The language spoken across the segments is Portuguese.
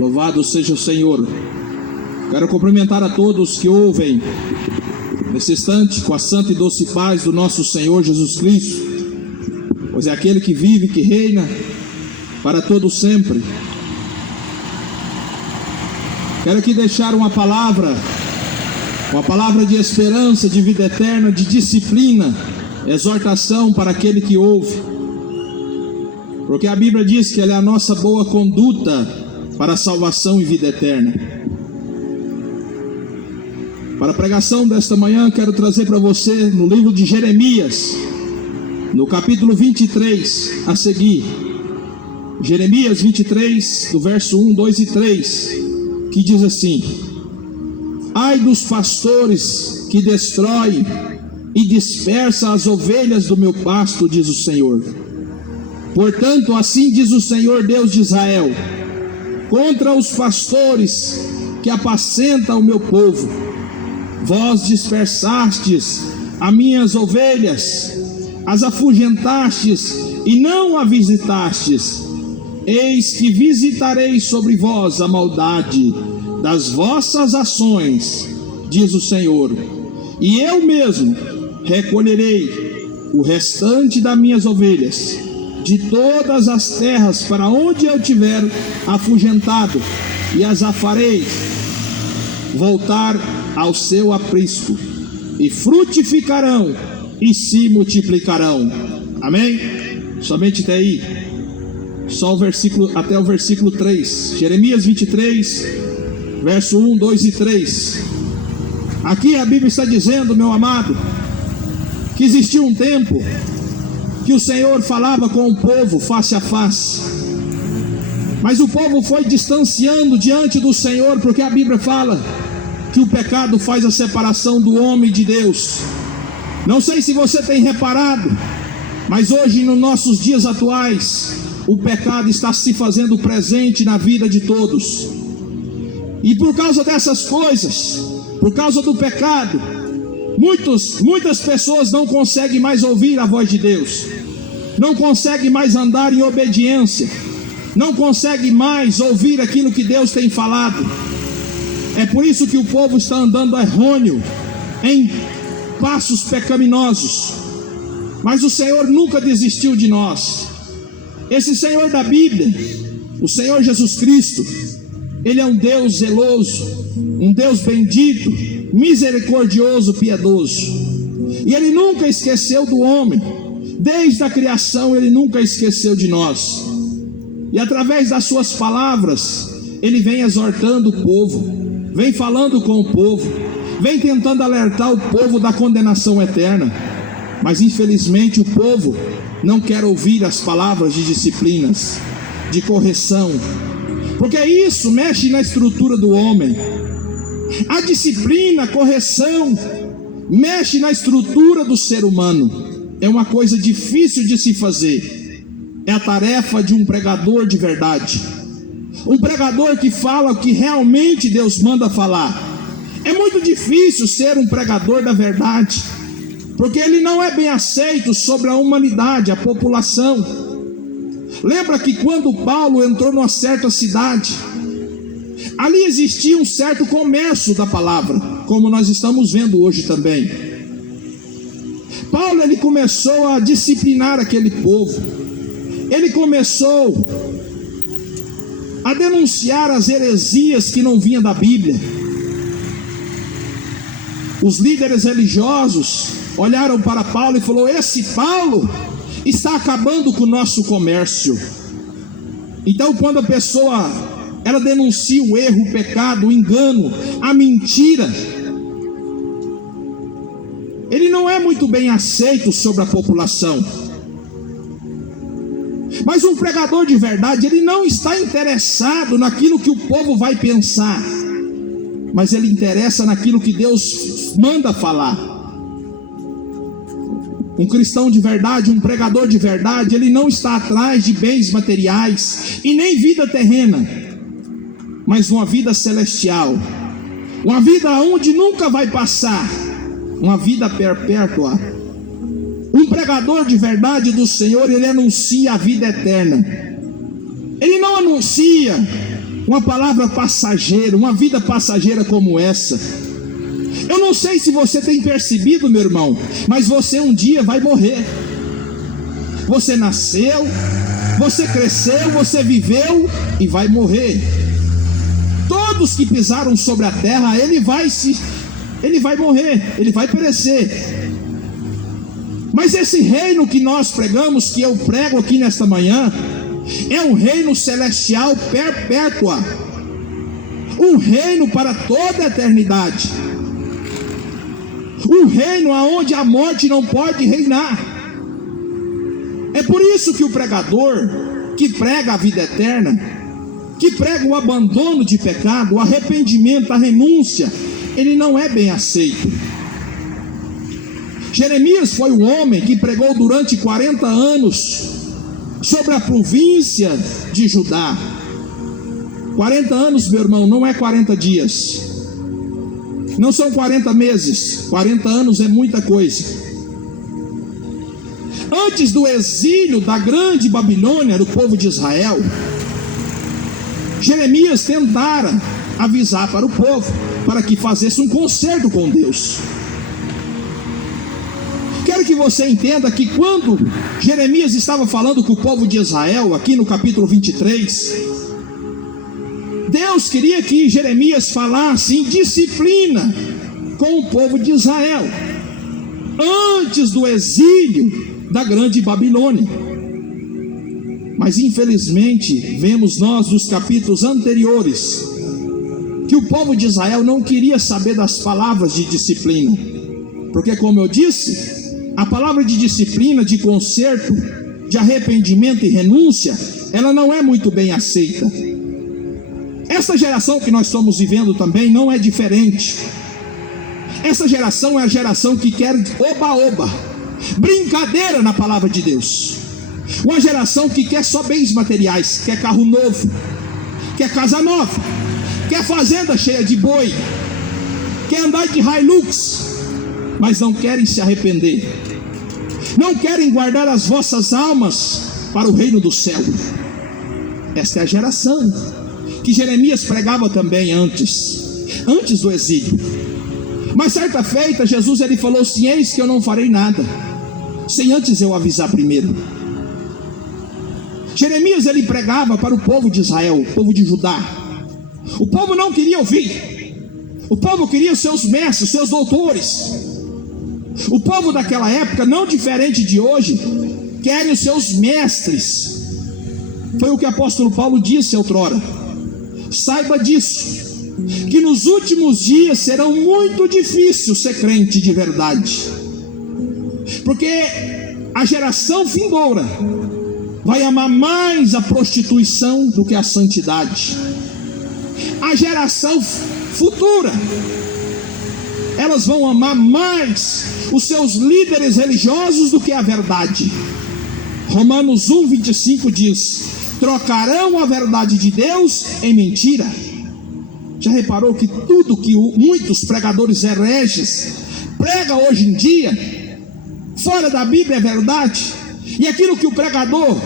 Louvado seja o Senhor. Quero cumprimentar a todos que ouvem nesse instante com a santa e doce paz do nosso Senhor Jesus Cristo, pois é aquele que vive, que reina para todo sempre. Quero aqui deixar uma palavra de esperança, de vida eterna, de disciplina, exortação para aquele que ouve, porque a Bíblia diz que ela é a nossa boa conduta para a salvação e vida eterna. Para a pregação desta manhã, quero trazer para você no livro de Jeremias, no capítulo 23, a seguir. Jeremias 23, do verso 1, 2 e 3, que diz assim: ai dos pastores que destrói e dispersa as ovelhas do meu pasto, diz o Senhor. Portanto, assim diz o Senhor Deus de Israel, contra os pastores que apacentam o meu povo: vós dispersastes as minhas ovelhas, as afugentastes e não a visitastes. Eis que visitarei sobre vós a maldade das vossas ações, diz o Senhor, e eu mesmo recolherei o restante das minhas ovelhas de todas as terras para onde eu tiver afugentado, e as farei voltar ao seu aprisco, e frutificarão e se multiplicarão. Amém? Somente até aí, só o versículo, até o versículo 3, Jeremias 23, verso 1, 2 e 3. Aqui a Bíblia está dizendo, meu amado, que existiu um tempo que o Senhor falava com o povo face a face, mas o povo foi distanciando diante do Senhor, porque a Bíblia fala que o pecado faz a separação do homem e de Deus. Não sei se você tem reparado, mas hoje, nos nossos dias atuais, o pecado está se fazendo presente na vida de todos, e por causa dessas coisas, por causa do pecado, muitas pessoas não conseguem mais ouvir a voz de Deus, não conseguem mais andar em obediência, não conseguem mais ouvir aquilo que Deus tem falado. É por isso que o povo está andando errôneo, em passos pecaminosos. Mas o Senhor nunca desistiu de nós. Esse Senhor da Bíblia, o Senhor Jesus Cristo, Ele é um Deus zeloso, um Deus bendito, misericordioso, piedoso, e Ele nunca esqueceu do homem. Desde a criação Ele nunca esqueceu de nós, e através das suas palavras Ele vem exortando o povo, vem falando com o povo, vem tentando alertar o povo da condenação eterna. Mas infelizmente o povo não quer ouvir as palavras de disciplinas, de correção, porque isso mexe na estrutura do homem. A disciplina, a correção, mexe na estrutura do ser humano. É uma coisa difícil de se fazer. É a tarefa de um pregador de verdade, um pregador que fala o que realmente Deus manda falar. É muito difícil ser um pregador da verdade, porque ele não é bem aceito sobre a humanidade, a população. Lembra que quando Paulo entrou numa certa cidade, ali existia um certo comércio da palavra, como nós estamos vendo hoje também. Paulo, ele começou a disciplinar aquele povo, ele começou a denunciar as heresias que não vinham da Bíblia. Os líderes religiosos olharam para Paulo e falaram: esse Paulo está acabando com o nosso comércio. Então, quando a pessoa ela denuncia o erro, o pecado, o engano, a mentira, ele não é muito bem aceito sobre a população. Mas um pregador de verdade, ele não está interessado naquilo que o povo vai pensar, mas ele interessa naquilo que Deus manda falar. Um cristão de verdade, um pregador de verdade, ele não está atrás de bens materiais e nem vida terrena, mas uma vida celestial, uma vida onde nunca vai passar, uma vida perpétua. Um pregador de verdade do Senhor, ele anuncia a vida eterna. Ele não anuncia uma palavra passageira, uma vida passageira como essa. Eu não sei se você tem percebido, meu irmão, mas você um dia vai morrer. Você nasceu, você cresceu, você viveu e vai morrer. Todos que pisaram sobre a terra, ele vai morrer, ele vai perecer. Mas esse reino que nós pregamos, que eu prego aqui nesta manhã, é um reino celestial perpétua, um reino para toda a eternidade, um reino aonde a morte não pode reinar. É por isso que o pregador que prega a vida eterna, que prega o abandono de pecado, o arrependimento, a renúncia, ele não é bem aceito. Jeremias foi um homem que pregou durante 40 anos sobre a província de Judá. 40 anos, meu irmão, não é 40 dias, não são 40 meses, 40 anos é muita coisa. Antes do exílio da grande Babilônia do povo de Israel, Jeremias tentara avisar para o povo, para que fizesse um concerto com Deus. Quero que você entenda que quando Jeremias estava falando com o povo de Israel, aqui no capítulo 23, Deus queria que Jeremias falasse em disciplina com o povo de Israel, antes do exílio da grande Babilônia. Mas infelizmente, vemos nós nos capítulos anteriores, que o povo de Israel não queria saber das palavras de disciplina, porque como eu disse, a palavra de disciplina, de conserto, de arrependimento e renúncia, ela não é muito bem aceita. Essa geração que nós estamos vivendo também não é diferente. Essa geração é a geração que quer oba-oba, brincadeira na palavra de Deus. Uma geração que quer só bens materiais, quer carro novo, quer casa nova, quer fazenda cheia de boi, quer andar de Hilux, mas não querem se arrepender, não querem guardar as vossas almas para o reino do céu. Esta é a geração que Jeremias pregava também antes do exílio. Mas certa feita Jesus ele falou assim: eis que eu não farei nada sem antes eu avisar primeiro. Jeremias ele pregava para o povo de Israel, o povo de Judá. O povo não queria ouvir, o povo queria os seus mestres, os seus doutores. O povo daquela época, não diferente de hoje, querem os seus mestres. Foi o que o apóstolo Paulo disse outrora: saiba disso, que nos últimos dias serão muito difíceis ser crente de verdade, porque a geração vindoura vai amar mais a prostituição do que a santidade. A geração futura, elas vão amar mais os seus líderes religiosos do que a verdade. Romanos 1:25 diz: trocarão a verdade de Deus em mentira. Já reparou que tudo que muitos pregadores hereges pregam hoje em dia, fora da Bíblia é verdade? E aquilo que o pregador,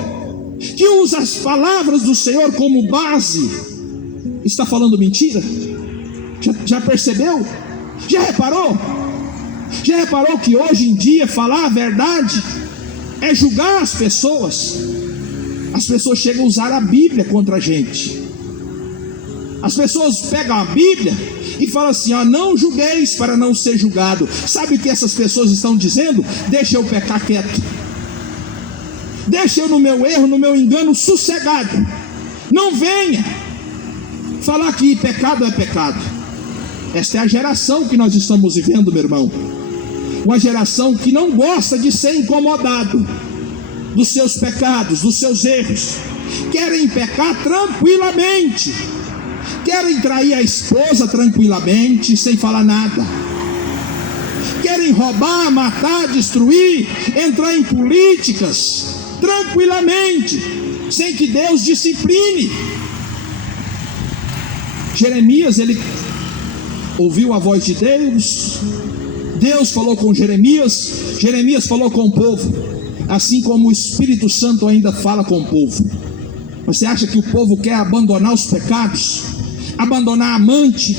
que usa as palavras do Senhor como base, está falando mentira? Já percebeu? Já reparou? Já reparou que hoje em dia falar a verdade é julgar as pessoas? As pessoas chegam a usar a Bíblia contra a gente. As pessoas pegam a Bíblia e falam assim: ó, não julgueis para não ser julgado. Sabe o que essas pessoas estão dizendo? Deixa eu pecar quieto, deixa eu no meu erro, no meu engano sossegado. Não venha falar que pecado é pecado. Esta é a geração que nós estamos vivendo, meu irmão. Uma geração que não gosta de ser incomodado dos seus pecados, dos seus erros. Querem pecar tranquilamente, querem trair a esposa tranquilamente, sem falar nada. Querem roubar, matar, destruir, entrar em políticas tranquilamente, sem que Deus discipline. Jeremias, ele ouviu a voz de Deus. Deus falou com Jeremias, Jeremias falou com o povo, assim como o Espírito Santo ainda fala com o povo. Você acha que o povo quer abandonar os pecados? Abandonar a amante?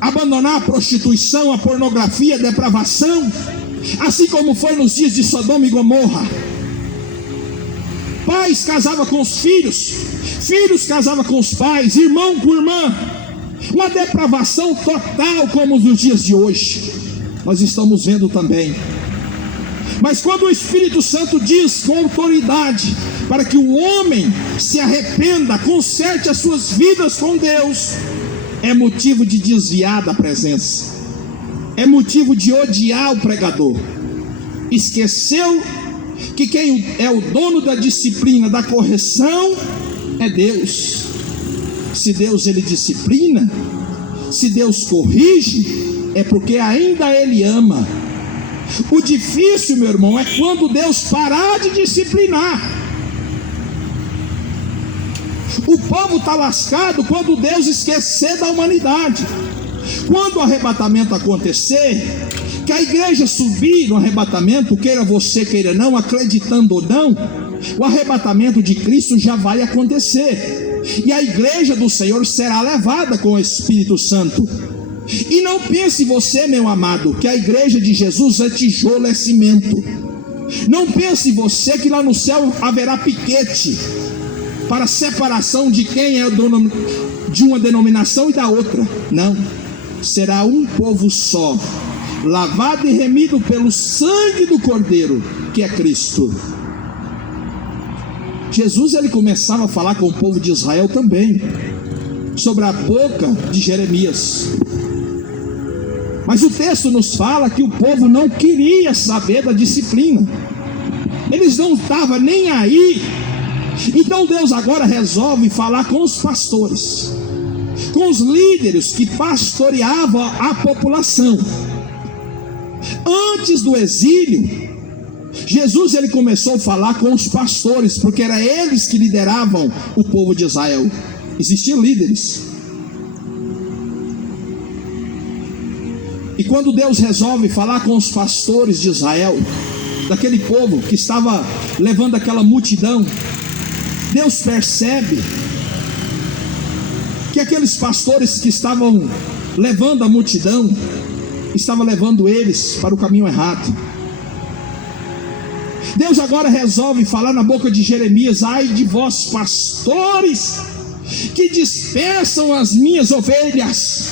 Abandonar a prostituição, a pornografia, a depravação? Assim como foi nos dias de Sodoma e Gomorra. Pais casavam com os filhos, filhos casavam com os pais, irmão com irmã. Uma depravação total como nos dias de hoje. Nós estamos vendo também. Mas quando o Espírito Santo diz com autoridade para que o homem se arrependa, conserte as suas vidas com Deus, é motivo de desviar da presença, é motivo de odiar o pregador. Esqueceu que quem é o dono da disciplina, da correção, é Deus. Se Deus ele disciplina, se Deus corrige, é porque ainda ele ama. O difícil, meu irmão, é quando Deus parar de disciplinar. O povo está lascado quando Deus esquecer da humanidade. Quando o arrebatamento acontecer, que a igreja subir no arrebatamento, queira você, queira não, acreditando ou não, o arrebatamento de Cristo já vai acontecer, e a igreja do Senhor será levada com o Espírito Santo. E não pense você, meu amado, que a igreja de Jesus é tijolo, é cimento. Não pense você que lá no céu haverá piquete para separação de quem é dono de uma denominação e da outra. Não, será um povo só, lavado e remido pelo sangue do Cordeiro, que é Cristo. Jesus ele começava a falar com o povo de Israel também, sobre a boca de Jeremias. Mas o texto nos fala que o povo não queria saber da disciplina, eles não estavam nem aí. Então Deus agora resolve falar com os pastores, com os líderes que pastoreavam a população. Antes do exílio, Jesus ele começou a falar com os pastores, porque eram eles que lideravam o povo de Israel. Existiam líderes. E quando Deus resolve falar com os pastores de Israel, daquele povo que estava levando aquela multidão, Deus percebe que aqueles pastores que estavam levando a multidão, estavam levando eles para o caminho errado. Deus agora resolve falar na boca de Jeremias: ai de vós pastores, que dispersam as minhas ovelhas.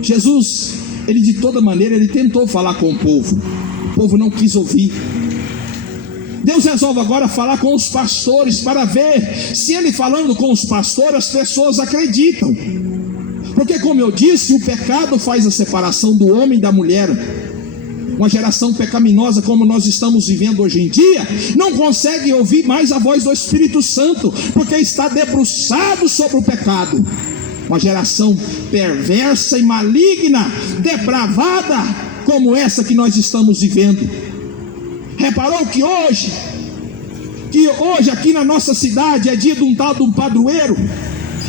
Jesus, ele de toda maneira, ele tentou falar com o povo não quis ouvir. Deus resolve agora falar com os pastores, para ver se ele falando com os pastores, as pessoas acreditam. Porque como eu disse, o pecado faz a separação do homem e da mulher. Uma geração pecaminosa como nós estamos vivendo hoje em dia, não consegue ouvir mais a voz do Espírito Santo, porque está debruçado sobre o pecado. Uma geração perversa e maligna, depravada, como essa que nós estamos vivendo. Reparou que hoje aqui na nossa cidade é dia de um tal de um padroeiro?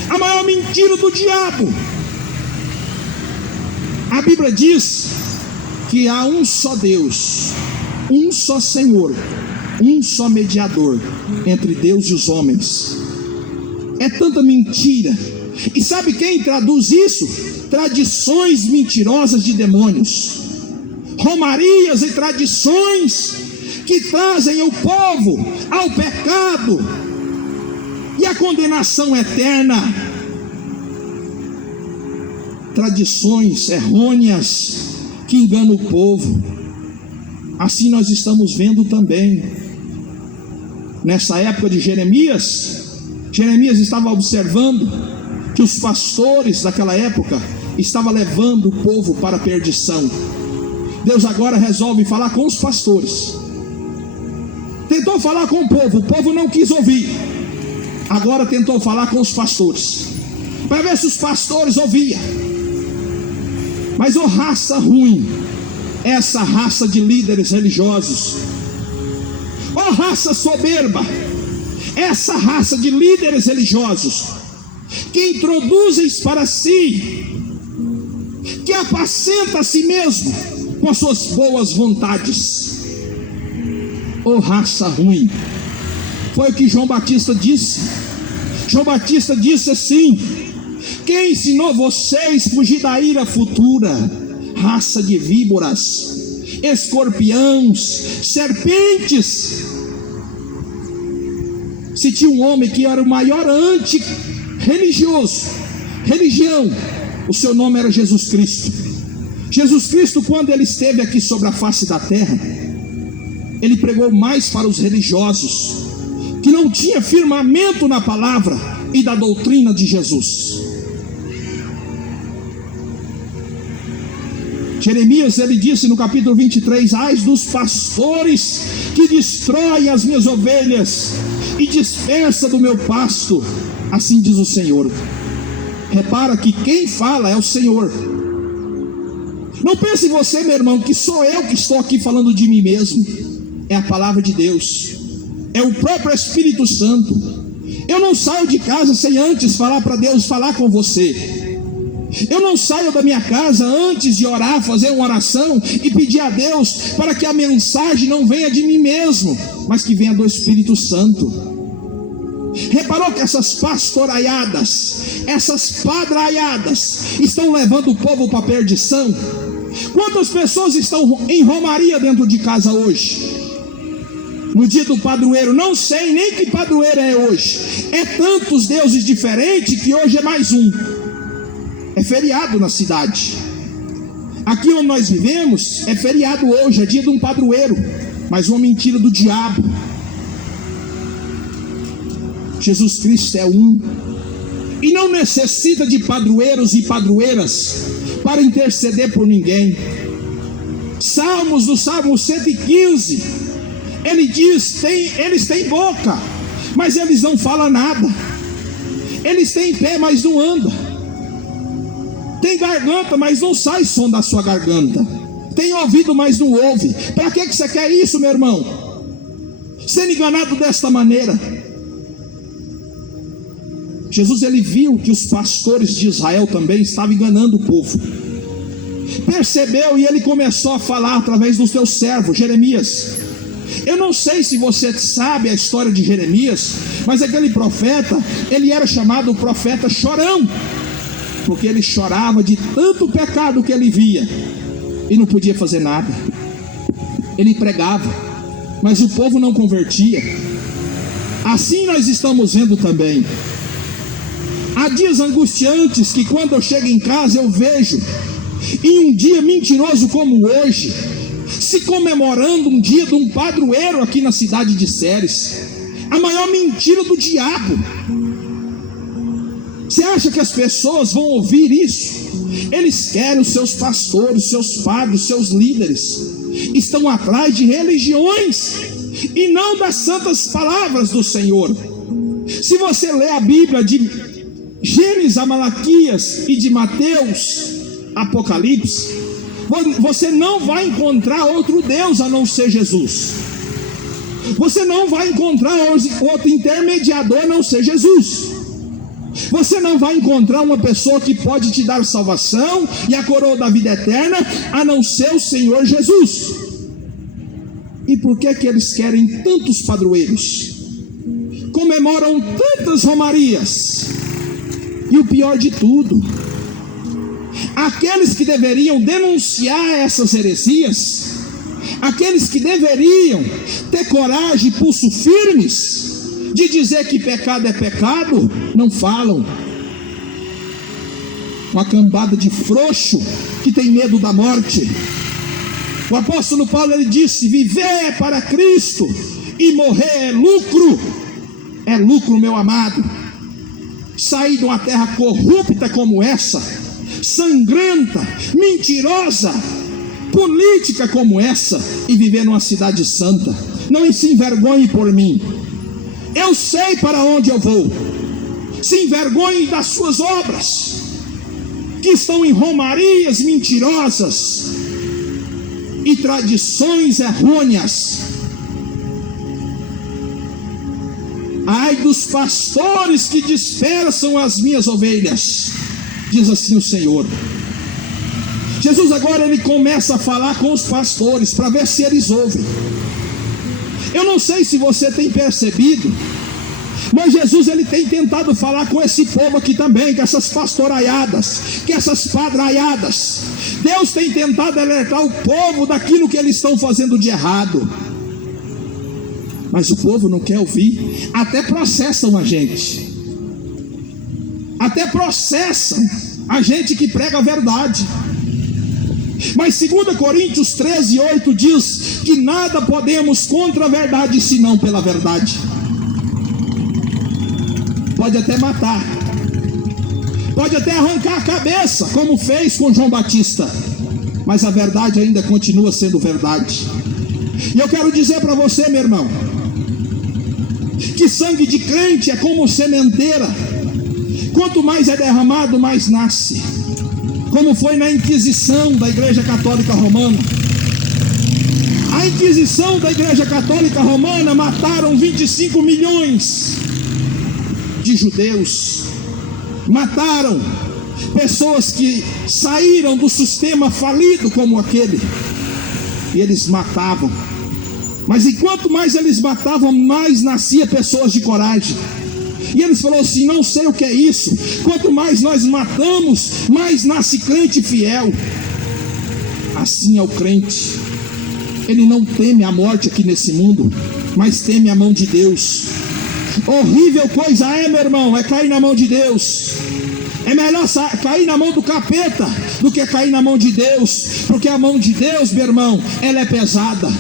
A maior mentira do diabo. A Bíblia diz que há um só Deus, um só Senhor, um só mediador entre Deus e os homens. É tanta mentira. E sabe quem traduz isso? Tradições mentirosas de demônios, romarias e tradições que trazem o povo ao pecado e à condenação eterna. Tradições errôneas que enganam o povo. Assim nós estamos vendo também nessa época de Jeremias. Jeremias estava observando que os pastores daquela época estavam levando o povo para a perdição. Deus agora resolve falar com os pastores. Tentou falar com o povo não quis ouvir. Agora tentou falar com os pastores, para ver se os pastores ouviam. Mas ô raça ruim, essa raça de líderes religiosos, ô raça soberba, essa raça de líderes religiosos, que introduzem para si, que apacenta a si mesmo com as suas boas vontades. Ô raça ruim, Foi o que João Batista disse. João Batista disse assim: quem ensinou vocês a fugir da ira futura? Raça de víboras, escorpiões, serpentes. Se tinha um homem que era o maior religião, o seu nome era Jesus Cristo. Jesus Cristo, quando ele esteve aqui sobre a face da terra, ele pregou mais para os religiosos, que não tinha firmamento na palavra e da doutrina de Jesus. Jeremias, ele disse no capítulo 23: ai dos pastores que destroem as minhas ovelhas e dispersa do meu pasto, assim diz o Senhor. Repara que quem fala é o Senhor. Não pense você, meu irmão, que sou eu que estou aqui falando de mim mesmo. É a palavra de Deus, é o próprio Espírito Santo. Eu não saio de casa sem antes falar para Deus, falar com você. Eu não saio da minha casa antes de orar, fazer uma oração e pedir a Deus para que a mensagem não venha de mim mesmo, mas que venha do Espírito Santo. Reparou que essas pastoraiadas, essas padraiadas estão levando o povo para a perdição? Quantas pessoas estão em romaria dentro de casa hoje? No dia do padroeiro, não sei nem que padroeiro é hoje. É tantos deuses diferentes que hoje é mais um. É feriado na cidade. Aqui onde nós vivemos é feriado hoje, é dia de um padroeiro, mas uma mentira do diabo. Jesus Cristo é um, e não necessita de padroeiros e padroeiras para interceder por ninguém. Salmos, do Salmo 115, ele diz: eles têm boca, mas eles não falam nada. Eles têm pé, mas não andam. Tem garganta, mas não sai som da sua garganta. Tem ouvido, mas não ouve. Para que você quer isso, meu irmão? Sendo enganado desta maneira. Jesus, ele viu que os pastores de Israel também estavam enganando o povo. Percebeu e ele começou a falar através do seu servo Jeremias. Eu não sei se você sabe a história de Jeremias, mas aquele profeta, ele era chamado o profeta chorão, porque ele chorava de tanto pecado que ele via e não podia fazer nada. Ele pregava, mas o povo não convertia. Assim nós estamos vendo também. Há dias angustiantes que quando eu chego em casa eu vejo, em um dia mentiroso como hoje, se comemorando um dia de um padroeiro aqui na cidade de Séries, a maior mentira do diabo. Você acha que as pessoas vão ouvir isso? Eles querem os seus pastores, os seus padres, os seus líderes. Estão atrás de religiões e não das santas palavras do Senhor. Se você lê a Bíblia de Gênesis a Malaquias e de Mateus, Apocalipse, você não vai encontrar outro Deus a não ser Jesus. Você não vai encontrar outro intermediador a não ser Jesus. Você não vai encontrar uma pessoa que pode te dar salvação e a coroa da vida eterna a não ser o Senhor Jesus. E por que eles querem tantos padroeiros? Comemoram tantas romarias. E o pior de tudo, aqueles que deveriam denunciar essas heresias, aqueles que deveriam ter coragem e pulso firmes de dizer que pecado é pecado, não falam. Uma cambada de frouxo que tem medo da morte. O apóstolo Paulo, ele disse: viver é para Cristo e morrer é lucro. É lucro, meu amado. Sair de uma terra corrupta como essa, sangrenta, mentirosa, política como essa, e viver numa cidade santa. Não se envergonhe por mim. Eu sei para onde eu vou. Se envergonhe das suas obras, que estão em romarias mentirosas e tradições errôneas. Ai dos pastores que dispersam as minhas ovelhas, diz assim o Senhor. Jesus agora ele começa a falar com os pastores para ver se eles ouvem. Eu não sei se você tem percebido, Mas Jesus, ele tem tentado falar com esse povo aqui também, com essas pastoraiadas, com essas padraiadas. Deus tem tentado alertar o povo daquilo que eles estão fazendo de errado. Mas o povo não quer ouvir. Até processam a gente. Até processam a gente que prega a verdade. Mas 2 Coríntios 13:8 diz que nada podemos contra a verdade, senão pela verdade. Pode até matar, pode até arrancar a cabeça, como fez com João Batista, mas a verdade ainda continua sendo verdade. E eu quero dizer para você, meu irmão, que sangue de crente é como sementeira. Quanto mais é derramado, mais nasce. Como foi na Inquisição da Igreja Católica Romana. A Inquisição da Igreja Católica Romana mataram 25 milhões de judeus. Mataram pessoas que saíram do sistema falido como aquele. E eles matavam. Mas enquanto mais eles matavam, mais nascia pessoas de coragem. E eles falaram assim: não sei o que é isso. Quanto mais nós matamos, mais nasce crente fiel. Assim é o crente. Ele não teme a morte aqui nesse mundo, mas teme a mão de Deus. Horrível coisa é, meu irmão, é cair na mão de Deus. É melhor cair na mão do capeta do que cair na mão de Deus. Porque a mão de Deus, meu irmão, ela é pesada.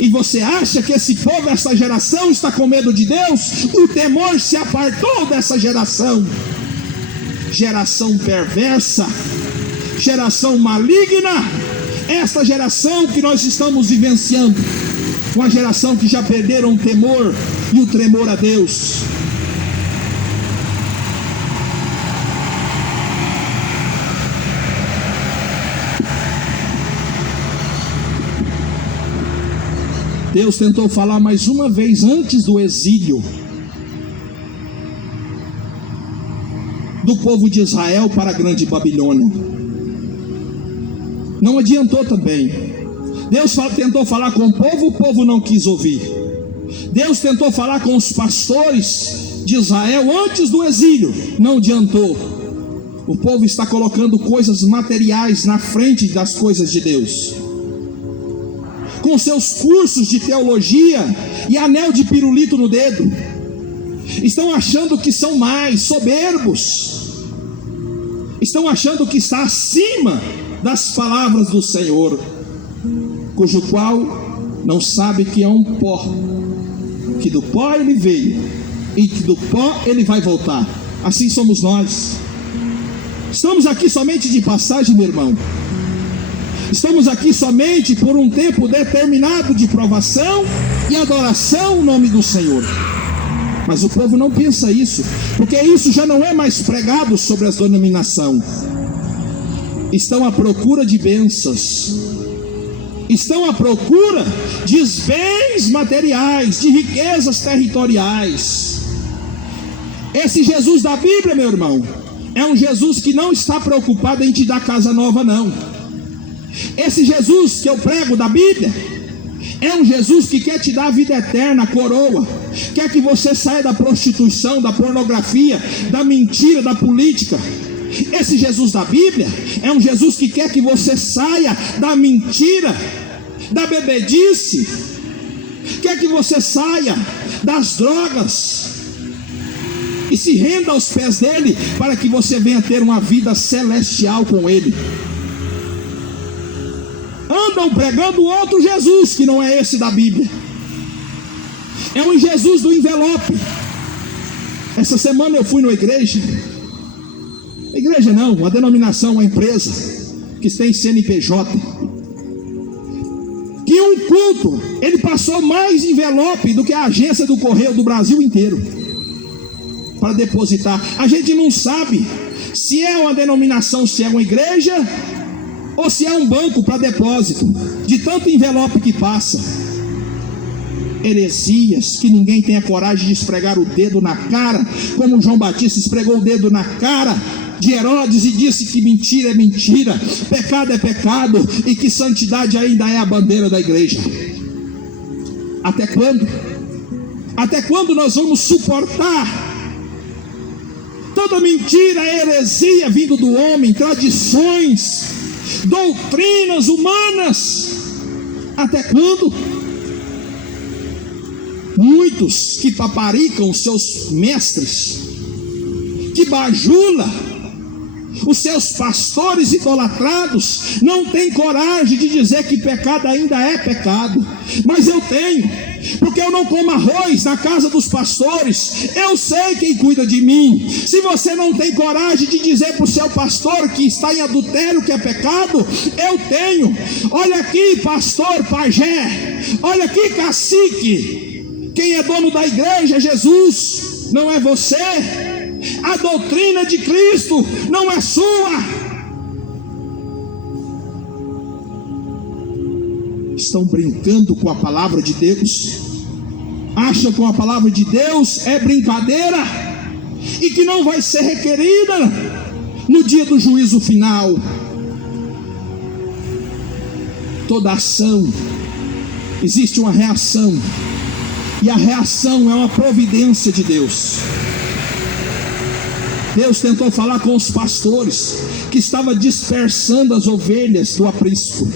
E você acha que esse povo, essa geração está com medo de Deus? O temor se apartou dessa geração. Geração perversa, geração maligna. Esta geração que nós estamos vivenciando, uma geração que já perderam o temor e o tremor a Deus. Deus tentou falar mais uma vez antes do exílio do povo de Israel para a grande Babilônia. Não adiantou também. Deus tentou falar com o povo não quis ouvir. Deus tentou falar com os pastores de Israel antes do exílio, não adiantou. O povo está colocando coisas materiais na frente das coisas de Deus. Com seus cursos de teologia e anel de pirulito no dedo, estão achando que são mais soberbos, estão achando que está acima das palavras do Senhor, cujo qual não sabe que é um pó, que do pó ele veio e que do pó ele vai voltar. Assim somos nós. Estamos aqui somente de passagem, meu irmão. Estamos aqui somente por um tempo determinado de provação e adoração ao nome do Senhor. Mas o povo não pensa isso, porque isso já não é mais pregado sobre as denominações. Estão à procura de bênçãos, estão à procura de bens materiais, de riquezas territoriais. Esse Jesus da Bíblia, meu irmão, é um Jesus que não está preocupado em te dar casa nova, não. Esse Jesus que eu prego da Bíblia é um Jesus que quer te dar a vida eterna, a coroa. Quer que você saia da prostituição, da pornografia, da mentira, da política. Esse Jesus da Bíblia é um Jesus que quer que você saia da mentira, da bebedice. Quer que você saia das drogas e se renda aos pés dele, para que você venha ter uma vida celestial com ele. Andam pregando outro Jesus, que não é esse da Bíblia. É um Jesus do envelope. Essa semana eu fui numa igreja. Igreja não, uma denominação, uma empresa que tem CNPJ. Que um culto, ele passou mais envelope do que a agência do Correio do Brasil inteiro para depositar. A gente não sabe se é uma denominação, se é uma igreja, ou se é um banco para depósito, de tanto envelope que passa. Heresias, que ninguém tem a coragem de esfregar o dedo na cara, como João Batista esfregou o dedo na cara de Herodes e disse que mentira é mentira, pecado é pecado, e que santidade ainda é a bandeira da igreja. Até quando? Até quando nós vamos suportar toda mentira, heresia vindo do homem, tradições, doutrinas humanas? Até quando? Muitos que paparicam os seus mestres, que bajula os seus pastores idolatrados, não têm coragem de dizer que pecado ainda é pecado. Mas eu tenho, porque eu não como arroz na casa dos pastores. Eu sei quem cuida de mim. Se você não tem coragem de dizer para o seu pastor que está em adultério, que é pecado, eu tenho. Olha aqui, pastor, pajé, olha aqui, cacique, quem é dono da igreja é Jesus, não é você. A doutrina de Cristo não é sua. Estão brincando com a palavra de Deus, acham que a palavra de Deus é brincadeira e que não vai ser requerida no dia do juízo final. Toda ação existe uma reação, e a reação é uma providência de Deus. Deus tentou falar com os pastores que estavam dispersando as ovelhas do aprisco.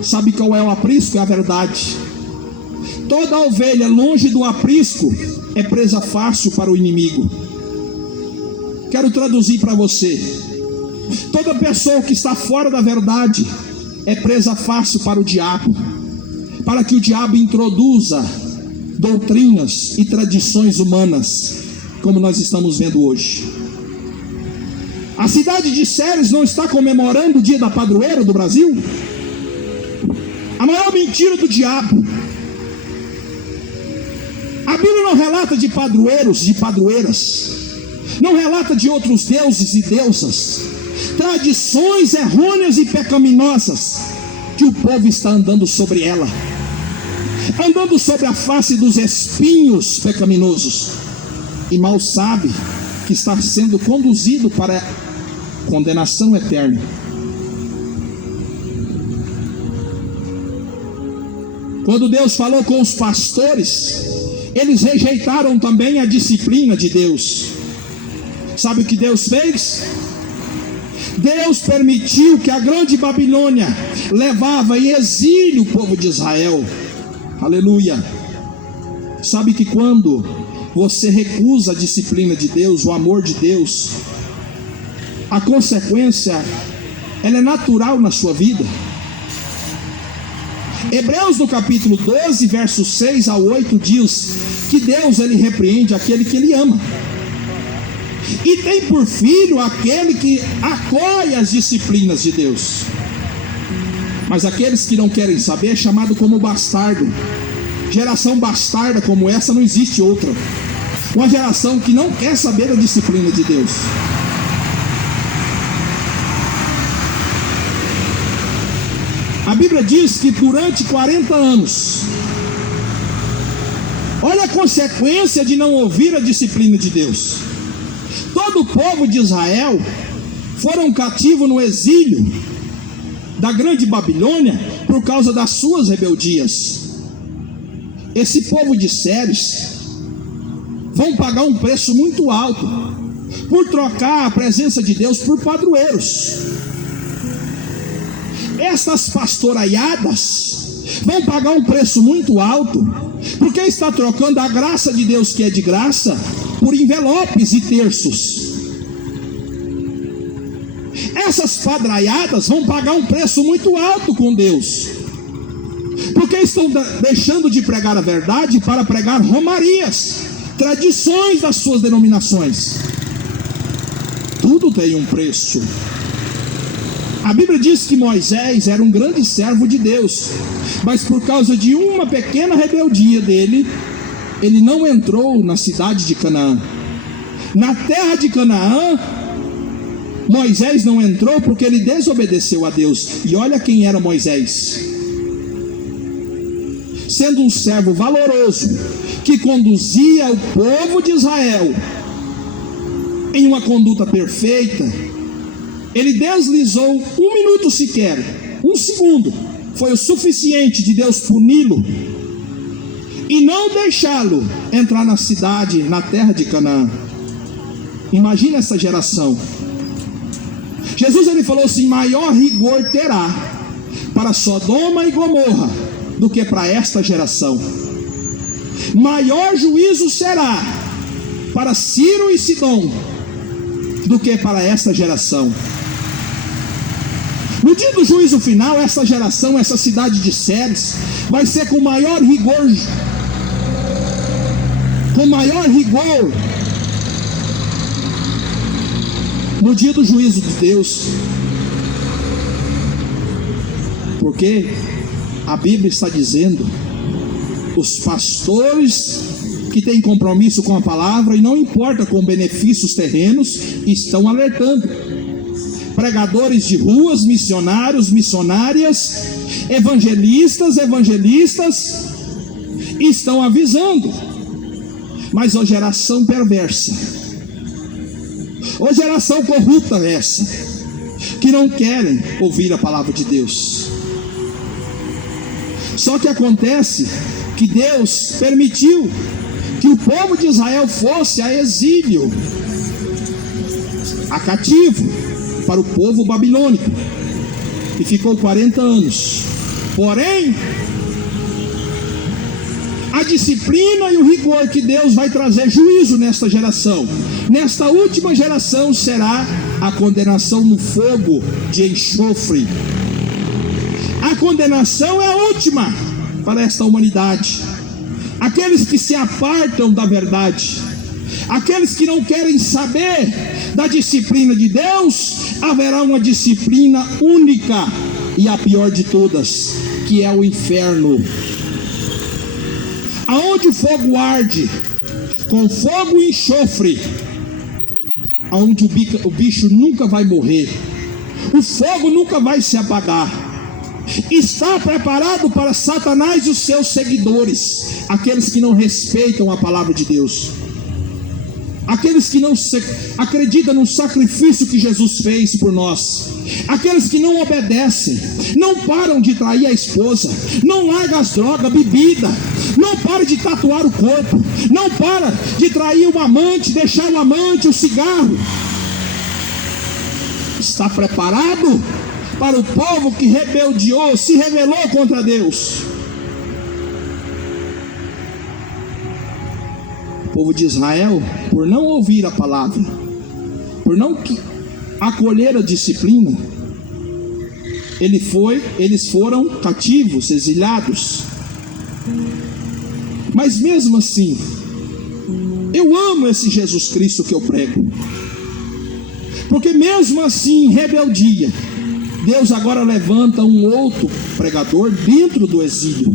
Sabe qual é o aprisco? É a verdade. Toda ovelha longe do aprisco é presa fácil para o inimigo. Quero traduzir para você: toda pessoa que está fora da verdade é presa fácil para o diabo, para que o diabo introduza doutrinas e tradições humanas, como nós estamos vendo hoje. A cidade de Séries não está comemorando o dia da padroeira do Brasil? A maior mentira do diabo. A Bíblia não relata de padroeiros, de padroeiras, não relata de outros deuses e deusas, tradições errôneas e pecaminosas, que o povo está andando sobre ela, andando sobre a face dos espinhos pecaminosos, e mal sabe que está sendo conduzido para a condenação eterna. Quando Deus falou com os pastores, eles rejeitaram também a disciplina de Deus. Sabe o que Deus fez? Deus permitiu que a grande Babilônia levava em exílio o povo de Israel. Aleluia. Sabe que quando você recusa a disciplina de Deus, o amor de Deus, a consequência, ela é natural na sua vida. Hebreus no capítulo 12, versos 6 a 8 diz que Deus, ele repreende aquele que ele ama, e tem por filho aquele que acolhe as disciplinas de Deus. Mas aqueles que não querem saber é chamado como bastardo. Geração bastarda como essa não existe outra. Uma geração que não quer saber da disciplina de Deus. A Bíblia diz que durante 40 anos, olha a consequência de não ouvir a disciplina de Deus. Todo o povo de Israel foram cativos no exílio da grande Babilônia por causa das suas rebeldias. Esse povo de Séries vão pagar um preço muito alto por trocar a presença de Deus por padroeiros. Estas pastoraiadas vão pagar um preço muito alto, porque está trocando a graça de Deus, que é de graça, por envelopes e terços. Essas padraiadas vão pagar um preço muito alto com Deus, porque estão deixando de pregar a verdade para pregar romarias, tradições das suas denominações. Tudo tem um preço. A Bíblia diz que Moisés era um grande servo de Deus, mas por causa de uma pequena rebeldia dele, ele não entrou na cidade de Canaã. Na terra de Canaã, Moisés não entrou porque ele desobedeceu a Deus. E olha quem era Moisés: sendo um servo valoroso, que conduzia o povo de Israel em uma conduta perfeita, ele deslizou um minuto sequer, um segundo, foi o suficiente de Deus puni-lo. e não deixá-lo entrar na cidade, na terra de Canaã. Imagina essa geração. Jesus ele falou assim: maior rigor terá para Sodoma e Gomorra do que para esta geração. Maior juízo será para Ciro e Sidom do que para esta geração. No dia do juízo final, essa geração, essa cidade de Séres, vai ser com maior rigor, no dia do juízo de Deus, porque a Bíblia está dizendo, os pastores que têm compromisso com a palavra, e não importa com benefícios terrenos, estão alertando. Pregadores de ruas, missionários, missionárias, evangelistas estão avisando. Mas a geração perversa, a geração corrupta essa, que não querem ouvir a palavra de Deus. Só que acontece que Deus permitiu que o povo de Israel fosse a exílio, a cativo, para o povo babilônico, e ficou 40 anos. Porém, a disciplina e o rigor que Deus vai trazer juízo nesta geração, nesta última geração, será a condenação no fogo de enxofre. A condenação é a última para esta humanidade. Aqueles que se apartam da verdade, aqueles que não querem saber da disciplina de Deus, haverá uma disciplina única e a pior de todas, que é o inferno, aonde o fogo arde com fogo e enxofre, aonde o bicho nunca vai morrer, o fogo nunca vai se apagar. Está preparado para Satanás e os seus seguidores, aqueles que não respeitam a palavra de Deus, aqueles que não acreditam no sacrifício que Jesus fez por nós, aqueles que não obedecem, não param de trair a esposa, não largam as drogas, bebida, não param de tatuar o corpo, não param de trair o amante, deixar o amante, o cigarro. Está preparado para o povo que se rebelou contra Deus. O povo de Israel, por não ouvir a palavra, por não acolher a disciplina, eles foram cativos, exiliados. Mas mesmo assim, eu amo esse Jesus Cristo que eu prego, porque mesmo assim, em rebeldia, Deus agora levanta um outro pregador dentro do exílio.